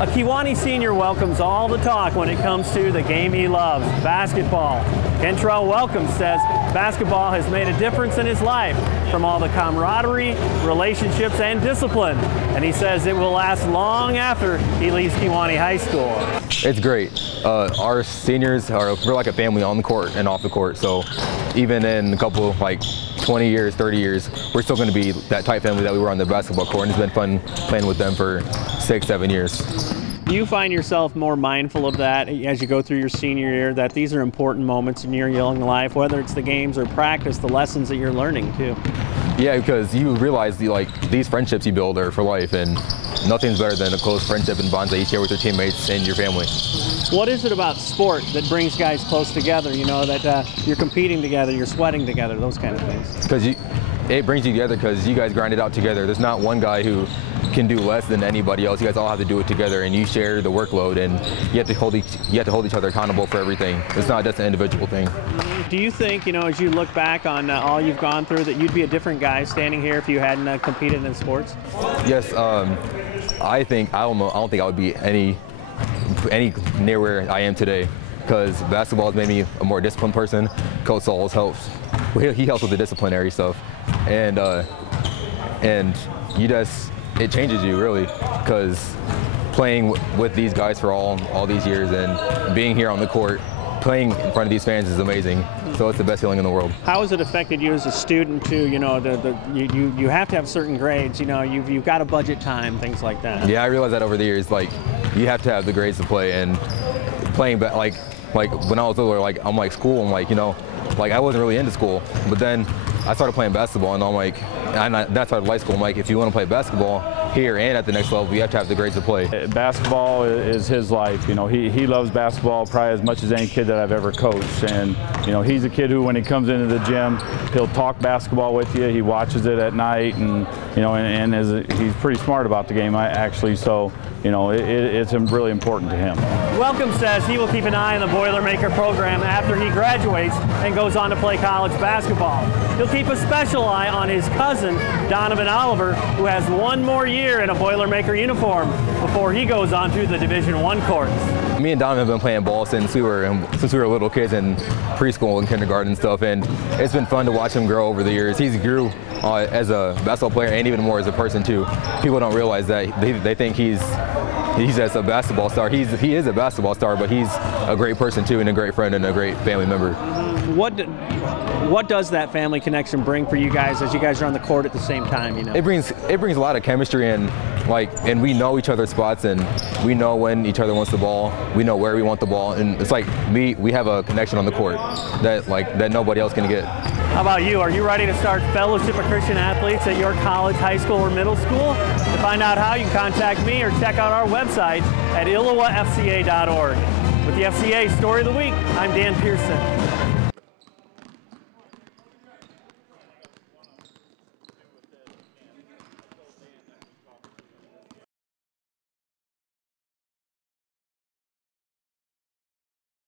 A Kewanee senior welcomes all the talk when it comes to the game he loves, basketball. Kentrel Welcome says basketball has made a difference in his life, from all the camaraderie, relationships, and discipline. And he says it will last long after he leaves Kewanee High School. It's great. Our seniors we're like a family on the court and off the court. So even in a couple, like 20 years, 30 years, we're still going to be that tight family that we were on the basketball court. And it's been fun playing with them for 6, 7 years. Do you find yourself more mindful of that as you go through your senior year, that these are important moments in your young life, whether it's the games or practice, the lessons that you're learning too? Yeah, because you realize these friendships you build are for life, and nothing's better than a close friendship and bonds that you share with your teammates and your family. What is it about sport that brings guys close together, you know, that you're competing together, you're sweating together, those kind of things? Because it brings you together because you guys grind it out together. There's not one guy who can do less than anybody else. You guys all have to do it together, and you share the workload, and you have to hold each other accountable for everything. It's not just an individual thing. Do you think, you know, as you look back on all you've gone through, that you'd be a different guy standing here if you hadn't competed in sports? Yes, I don't think I would be any near where I am today, because basketball has made me a more disciplined person. Coach Sauls helps. He helps with the disciplinary stuff, and it changes you really, because playing with these guys for all these years and being here on the court, playing in front of these fans is amazing. So it's the best feeling in the world. How has it affected you as a student too? You know, you have to have certain grades. You know, you've got a budget time, things like that. Yeah, I realized that over the years. Like, you have to have the grades to play, and playing like when I was older, like I'm like school. I'm like, you know, like I wasn't really into school, but then I started playing basketball, and I'm like, that's why I like school. I'm like, if you want to play basketball here and at the next level, you have to have the grades to play. Basketball is his life. You know, he loves basketball probably as much as any kid that I've ever coached. And you know, he's a kid who, when he comes into the gym, he'll talk basketball with you. He watches it at night, and you know, he's pretty smart about the game actually. So you know, it's really important to him. Welcome says he will keep an eye on the Boilermaker program after he graduates and goes on to play college basketball. He'll keep a special eye on his cousin, Donovan Oliver, who has one more year in a Boilermaker uniform before he goes on to the Division I courts. Me and Donovan have been playing ball since we were little kids in preschool and kindergarten and stuff, and it's been fun to watch him grow over the years. He's grew as a basketball player and even more as a person too. People don't realize that. They think he's just a basketball star. He is a basketball star, but he's a great person too, and a great friend and a great family member. What does that family connection bring for you guys as you guys are on the court at the same time? You know, it brings a lot of chemistry, and we know each other's spots, and we know when each other wants the ball. We know where we want the ball, and it's like we have a connection on the court that nobody else can get. How about you? Are you ready to start Fellowship of Christian Athletes at your college, high school, or middle school? To find out how, you can contact me or check out our website at ILLOWAFCA.org. With the FCA Story of the Week, I'm Dan Pearson.